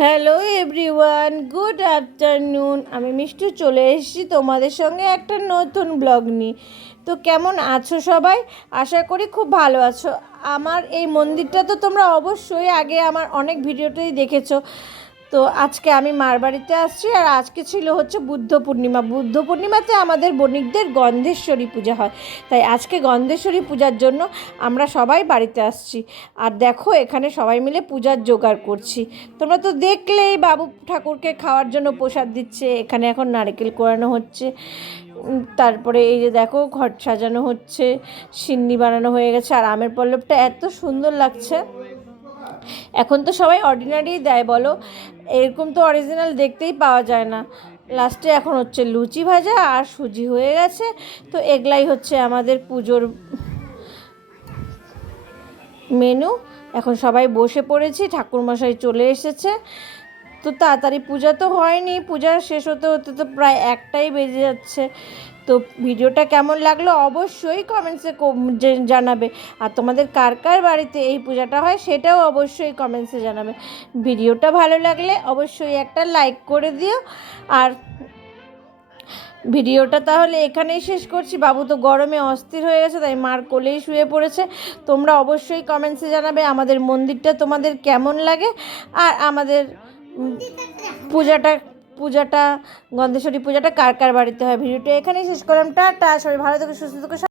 Hello everyone good afternoon আমি মিষ্টি চলে এসেছি তোমাদের সঙ্গে একটা নতুন ব্লগ নিয়ে। তো কেমন আছো সবাই? আশা করি খুব ভালো আছো। আমার এই মন্দিরটা তো তোমরা অবশ্যই আগে আমার অনেক ভিডিওতেই দেখেছ। তো আজকে আমি মার বাড়িতে আসছি আর আজকে ছিল হচ্ছে বুদ্ধ পূর্ণিমা। বুদ্ধ পূর্ণিমাতে আমাদের বণিকদের গন্ধেশ্বরী পূজা হয়। তাই আজকে গন্ধেশ্বরী পূজার জন্য আমরা সবাই বাড়িতে আসছি। আর দেখো, এখানে সবাই মিলে পূজার জোগাড় করছি। তোমরা তো দেখলেই বাবু ঠাকুরকে খাওয়ার জন্য প্রসাদ দিচ্ছে। এখানে এখন নারকেল কোরানো হচ্ছে। তারপরে এই যে দেখো, ঘট সাজানো হচ্ছে। সিন্নি বানানো হয়ে গেছে। আর আমের পল্লবটা এত সুন্দর লাগছে। এখন তো সবাই অর্ডিনারি দেয়, বলো। এরকম তো অরিজিনাল দেখতেই পাওয়া যায় না। লাস্টে এখন হচ্ছে লুচি ভাজা আর সুজি হয়ে গেছে। তো এগুলাই হচ্ছে আমাদের পুজোর মেনু এখন সবাই বসে পড়েছি, ঠাকুরমশাই চলে এসেছে। তো তাড়াতাড়ি পূজা তো হয়নি, পূজা শেষ হতে হতে তো প্রায় একটাই বেজে যাচ্ছে। তো ভিডিওটা কেমন লাগল অবশ্যই কমেন্টসে জানাবে। আর তোমাদের কার কার বাড়িতে এই পূজাটা হয় সেটাও অবশ্যই কমেন্টসে জানাবে। ভিডিওটা ভালো লাগলে অবশ্যই একটা লাইক করে দিও। আর ভিডিওটা তাহলে এখানেই শেষ করছি। বাবু তো গরমে অস্থির হয়ে গেছে, তাই মার কোলেই শুয়ে পড়েছে। তোমরা অবশ্যই কমেন্টসে জানাবে আমাদের মন্দিরটা তোমাদের কেমন লাগে। আর আমাদের পূজাটা পূজাটা গন্ধেশ্বরী পূজাটা কার কার বাড়িতে হয়? ভিডিওটা এখানেই শেষ করলাম। টাটা, সবাই ভালো থেকে, সুস্থ থেকো